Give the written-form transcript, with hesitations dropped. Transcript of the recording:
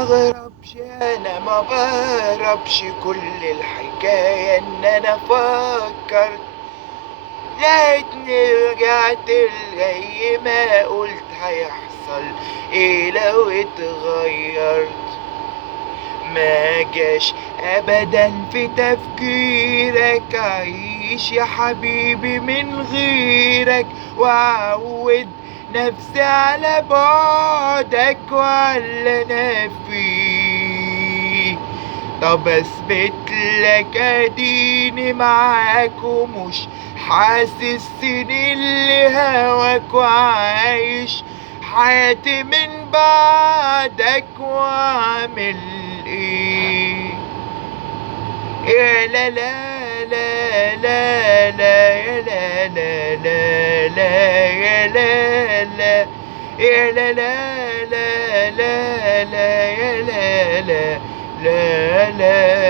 مغربش انا ما بهربش، كل الحكاية ان انا فكرت، لقيتني رجعت زي ما قلت هيحصل ايه لو اتغيرت. ما جاش ابدا في تفكيرك عيش يا حبيبي من غيرك، وعود نفسي على بعدك وعلى انا فيه. طب اثبت لك اديني معاك ومش حاسس سنين لهواك، وعايش حياتي من بعدك، واعمل ايه؟ يا لا لا لا لا لا يا لا لا لا لا يا لا لا يا لا لا لا لا لا يا لا لا لا لا